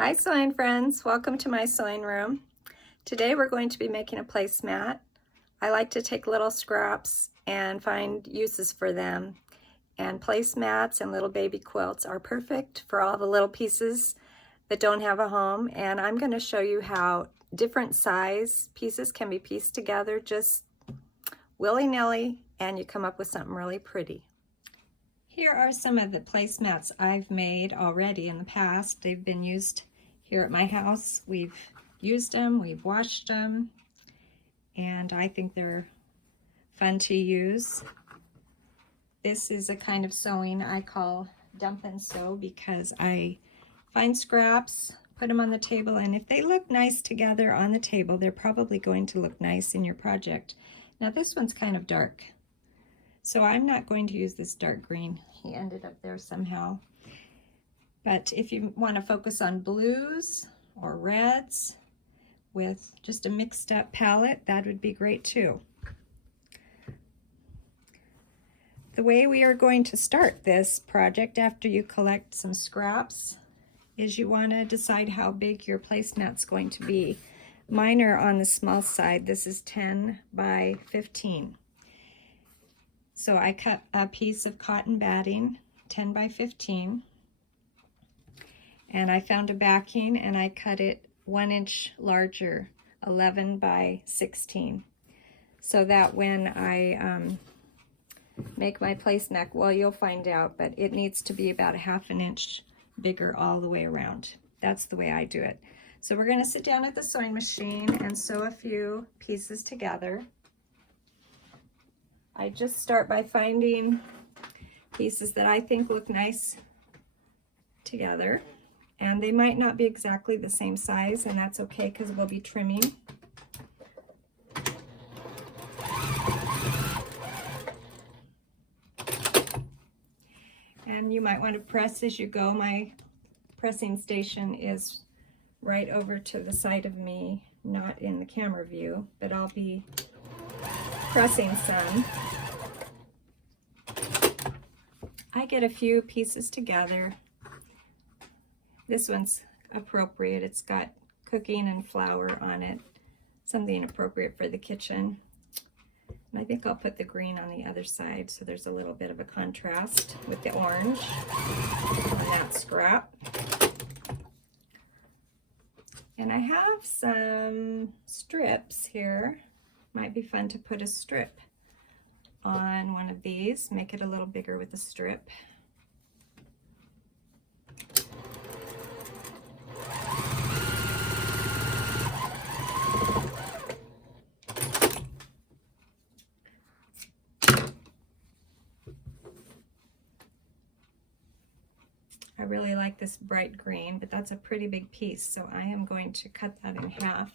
Hi sewing friends, welcome to my sewing room. Today we're going to be making a placemat. I like to take little scraps and find uses for them, and placemats and little baby quilts are perfect for all the little pieces that don't have a home. And I'm going to show you how different size pieces can be pieced together just willy-nilly, and you come up with something really pretty. Here are some of the placemats I've made already in the past. They've been used here at my house. We've used them, we've washed them, and I think they're fun to use. This is a kind of sewing I call dump and sew because I find scraps, put them on the table, and if they look nice together on the table, they're probably going to look nice in your project. Now this one's kind of dark, so I'm not going to use this dark green. He ended up there somehow. But if you want to focus on blues or reds with just a mixed up palette, that would be great too. The way we are going to start this project after you collect some scraps is you want to decide how big your placemat's going to be. Mine are on the small side. This is 10 by 15. So I cut a piece of cotton batting, 10 by 15, and I found a backing and I cut it 1 inch larger, 11 by 16, so that when I make my placemat, well, you'll find out, but it needs to be about 1/2 inch bigger all the way around. That's the way I do it. So we're going to sit down at the sewing machine and sew a few pieces together. I just start by finding pieces that I think look nice together, and they might not be exactly the same size, and that's okay because we'll be trimming. And you might want to press as you go. My pressing station is right over to the side of me, not in the camera view, but I'll be pressing some. I get a few pieces together. This one's appropriate. It's got cooking and flour on it, something appropriate for the kitchen. And I think I'll put the green on the other side so there's a little bit of a contrast with the orange on that scrap. And I have some strips here. Might be fun to put a strip on one of these, make it a little bigger with a strip. I really like this bright green, but that's a pretty big piece, so I am going to cut that in half.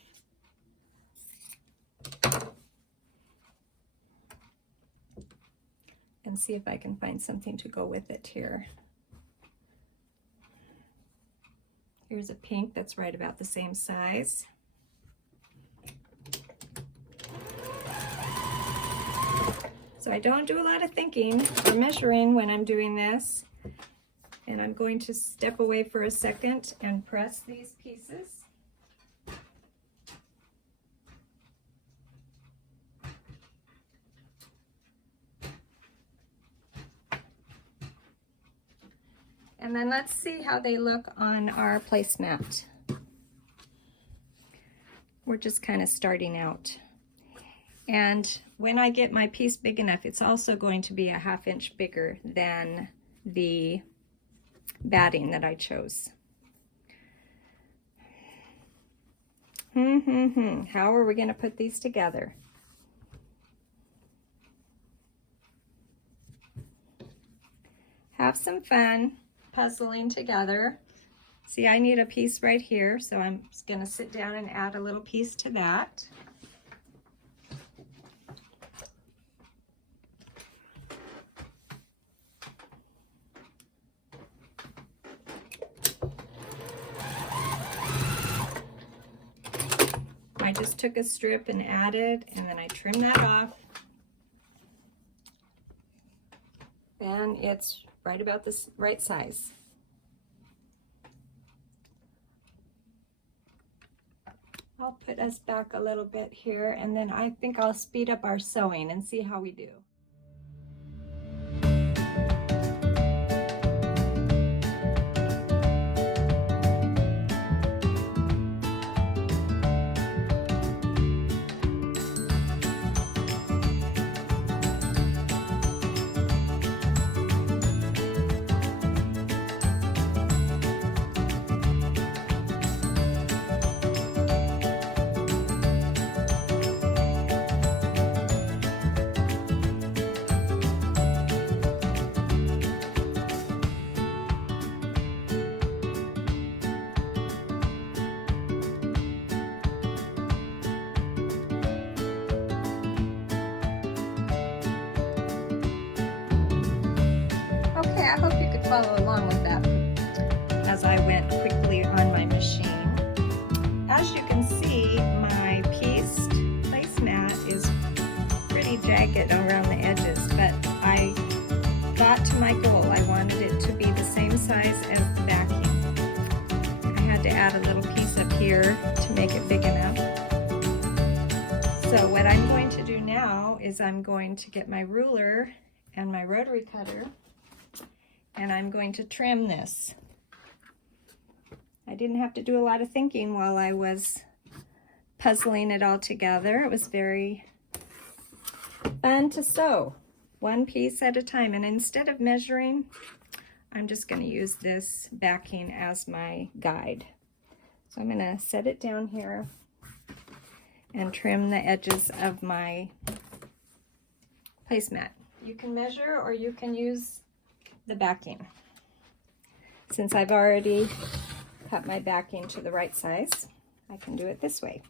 And see if I can find something to go with it here. Here's a pink that's right about the same size. So I don't do a lot of thinking or measuring when I'm doing this. And I'm going to step away for a second and press these pieces. And then let's see how they look on our placemat. We're just kind of starting out. And when I get my piece big enough, it's also going to be 1/2 inch bigger than the batting that I chose. How are we going to put these together? Have some fun puzzling together. See, I need a piece right here, so I'm just going to sit down and add a little piece to that. I just took a strip and added, and then I trim that off. And it's right about this right size. put us back a little bit here, and then I think I'll speed up our sewing and see how we do. Okay, I hope you could follow along with that as I went quickly on my machine. As you can see, my pieced placemat is pretty jagged around the edges, but I got to my goal. I wanted it to be the same size as the backing. I had to add a little piece up here to make it big enough. So what I'm going to do now is I'm going to get my ruler and my rotary cutter, and I'm going to trim this. I didn't have to do a lot of thinking while I was puzzling it all together. It was very fun to sew, one piece at a time. And instead of measuring, I'm just going to use this backing as my guide. So I'm going to set it down here and trim the edges of my placemat. You can measure or you can use the backing. Since I've already cut my backing to the right size, I can do it this way,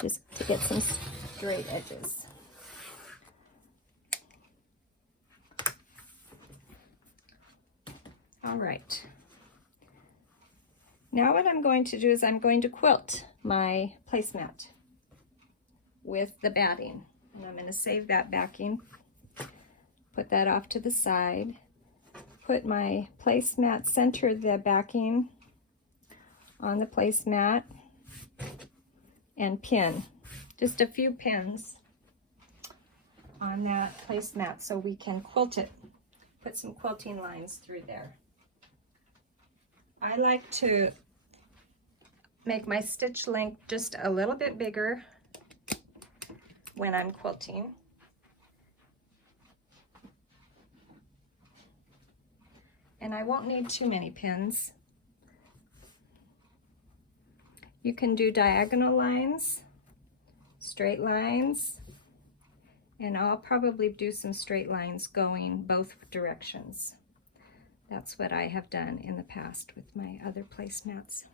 just to get some straight edges. All right. Now what I'm going to do is I'm going to quilt my placemat with the batting. And I'm going to save that backing. Put that off to the side. Put my placemat, center the backing on the placemat, and pin. Just a few pins on that placemat so we can quilt it. Put some quilting lines through there. I like to make my stitch length just a little bit bigger when I'm quilting. And I won't need too many pins. You can do diagonal lines, straight lines, and I'll probably do some straight lines going both directions. That's what I have done in the past with my other placemats.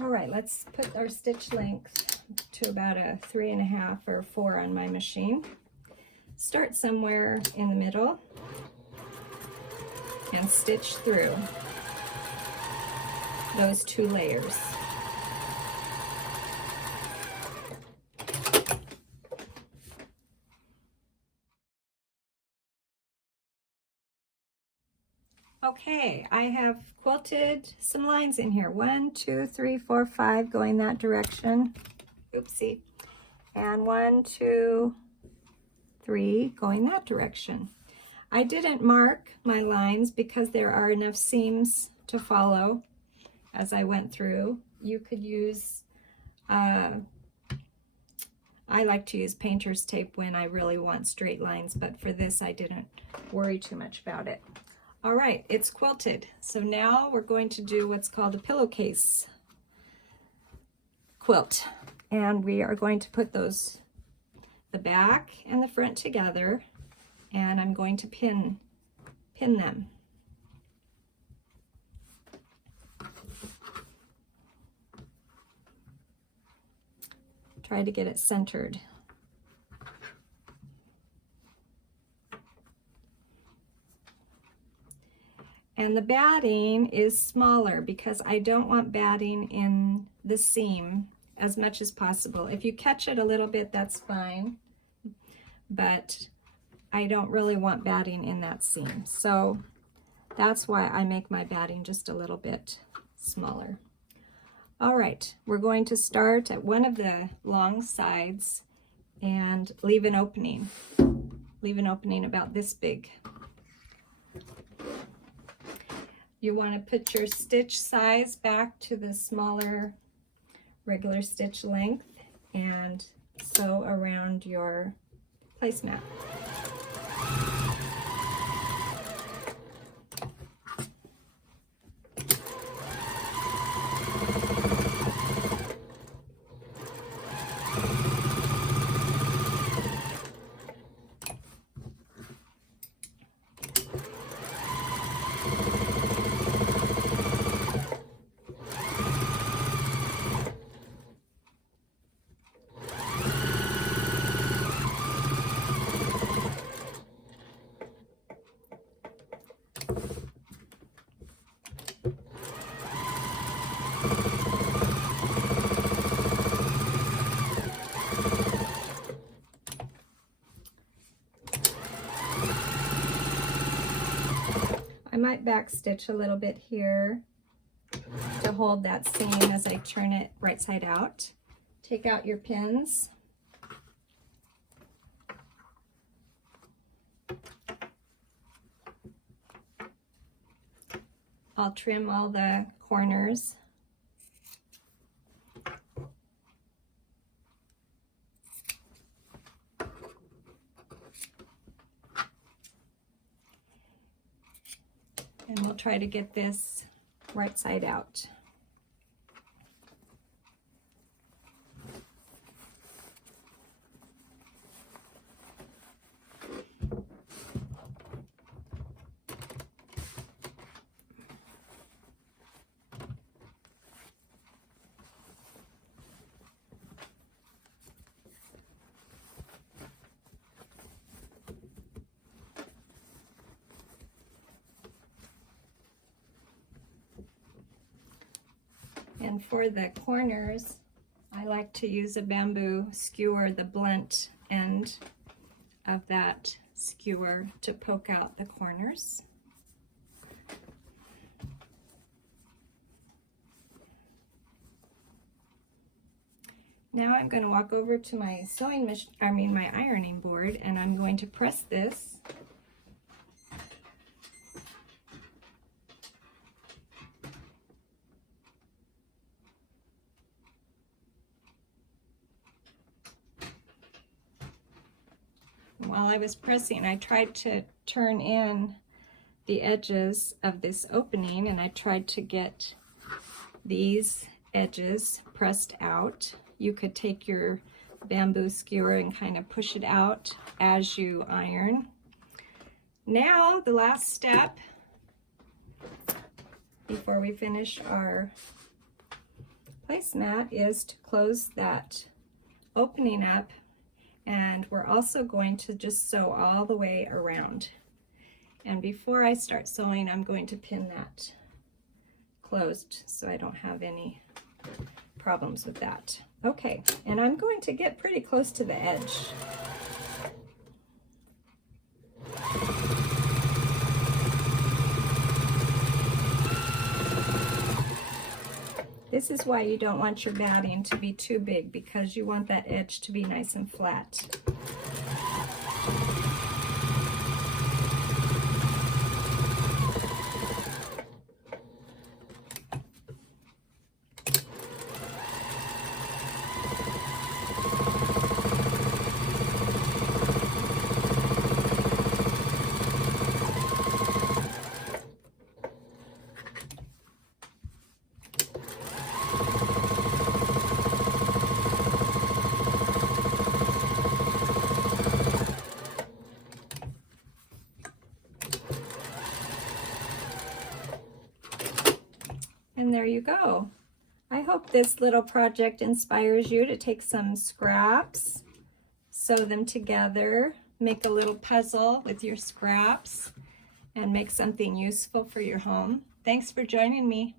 All right, let's put our stitch length to about a 3.5 or 4 on my machine. Start somewhere in the middle and stitch through those 2 layers. Okay, I have quilted some lines in here. 1, 2, 3, 4, 5 going that direction. Oopsie. And 1, 2, 3 going that direction. I didn't mark my lines because there are enough seams to follow as I went through. You could use, I like to use painter's tape when I really want straight lines, but for this I didn't worry too much about it. All right, it's quilted. So now we're going to do what's called a pillowcase quilt. And we are going to put those, the back and the front together, and I'm going to pin them. Try to get it centered. And the batting is smaller because I don't want batting in the seam as much as possible. If you catch it a little bit, that's fine, but I don't really want batting in that seam. So That's why I make my batting just a little bit smaller. All right, we're going to start at one of the long sides and leave an opening. Leave an opening about this big. You want to put your stitch size back to the smaller regular stitch length and sew around your placemat. I might back stitch a little bit here to hold that seam as I turn it right side out. Take out your pins. I'll trim all the corners. And we'll try to get this right side out. And for the corners, I like to use a bamboo skewer, the blunt end of that skewer to poke out the corners. Now I'm going to walk over to my my ironing board, and I'm going to press this. While I was pressing, I tried to turn in the edges of this opening, and I tried to get these edges pressed out. You could take your bamboo skewer and kind of push it out as you iron. Now, the last step before we finish our placemat is to close that opening up. And we're also going to just sew all the way around. And before I start sewing, I'm going to pin that closed so I don't have any problems with that. Okay, and I'm going to get pretty close to the edge. This is why you don't want your batting to be too big, because you want that edge to be nice and flat. And there you go. I hope this little project inspires you to take some scraps, sew them together, make a little puzzle with your scraps, and make something useful for your home. Thanks for joining me.